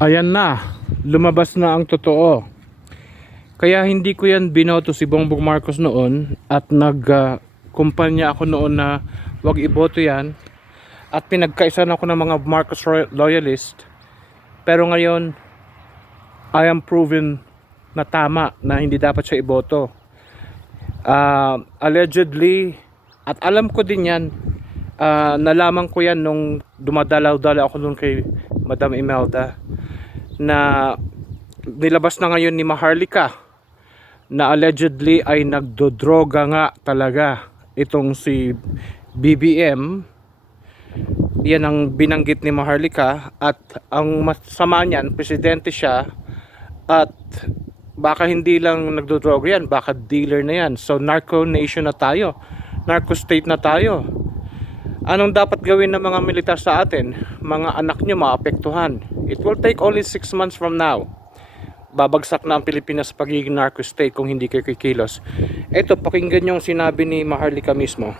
Ayan na, lumabas na ang totoo. Kaya hindi ko yan binoto si Bongbong Marcos noon at kumpanya ako noon na wag iboto yan at pinagkaisan ako ng mga Marcos loyalist. Pero ngayon, I am proven na tama na hindi dapat siya iboto. Allegedly, at alam ko din yan, nalaman ko yan nung dumadalaw-dalaw ako noon kay Madam Imelda, na nilabas na ngayon ni Maharlika na allegedly ay nagdodroga nga talaga itong si BBM. Yan ang binanggit ni Maharlika, at ang masama niyan, presidente siya, at baka hindi lang nagdodroga yan, baka dealer na yan. So narco nation na tayo, narco state na tayo. Anong dapat gawin ng mga militar sa atin? Mga anak nyo maapektuhan. It will take only 6 months from now. Babagsak na ang Pilipinas sa pagiging narco state kung hindi kayo kikilos. Ito, pakinggan yung sinabi ni Maharlika mismo.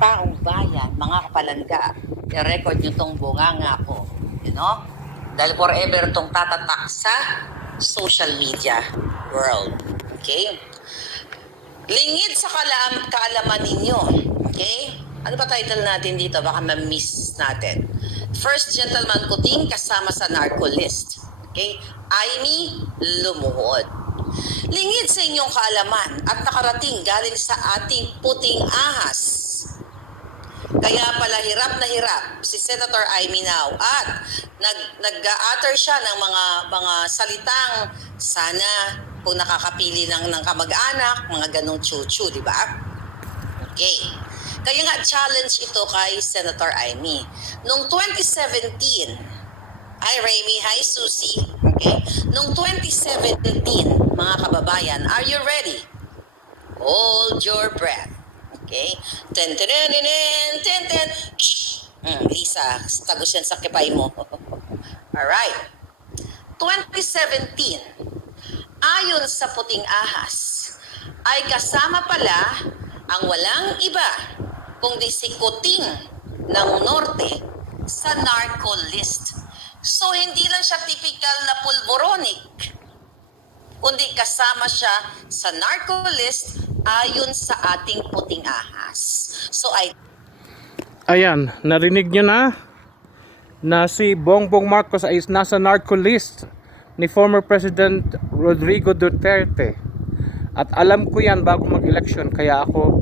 Taong bayan, mga kapalangga, i-record nyo tong bunganga ko. You know? Dahil forever tong tatatak sa social media world. Okay? Lingid sa kaalaman ninyo. Okay? Ano ba title natin dito? Baka ma-miss natin. First Gentleman Kuting kasama sa narco list. Okay? Aimee Lumuhod. Lingid sa inyong kaalaman at nakarating galing sa ating puting ahas. Kaya pala hirap na hirap si Senator Aimee now at nag-utter siya ng mga salitang sana kung nakakapili ng kamag-anak, mga ganong chuchu, di ba? Okay. Kaya nga challenge ito kay Senator Aimee. Noong 2017, hi Remy, hi Susie, okay? Noong 2017, mga kababayan, are you ready? Hold your breath. Okay? Ten ten ten ten ten. Lisa, tagos yan sa kipay mo. Alright. 2017, ayon sa puting ahas, ay kasama pala ang walang iba kundi si Kuting ng Norte sa narco list. So hindi lang siya typical na pulboronic, kundi kasama siya sa narco list ayon sa ating puting ahas. So Ayan, narinig nyo na si Bongbong Marcos ay nasa narco list ni former President Rodrigo Duterte. At alam ko yan bago mag-election, kaya ako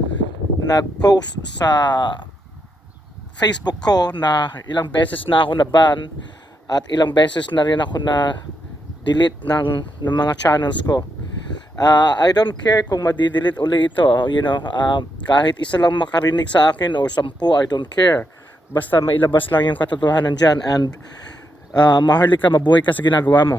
nag-post sa Facebook ko na ilang beses na ako na-ban at ilang beses na rin ako na delete ng mga channels ko. I don't care kung madidelete uli ito, you know, kahit isa lang makarinig sa akin o 10, I don't care. Basta mailabas lang yung katotohanan dyan. And Maharlika, mabuhay ka sa ginagawa mo.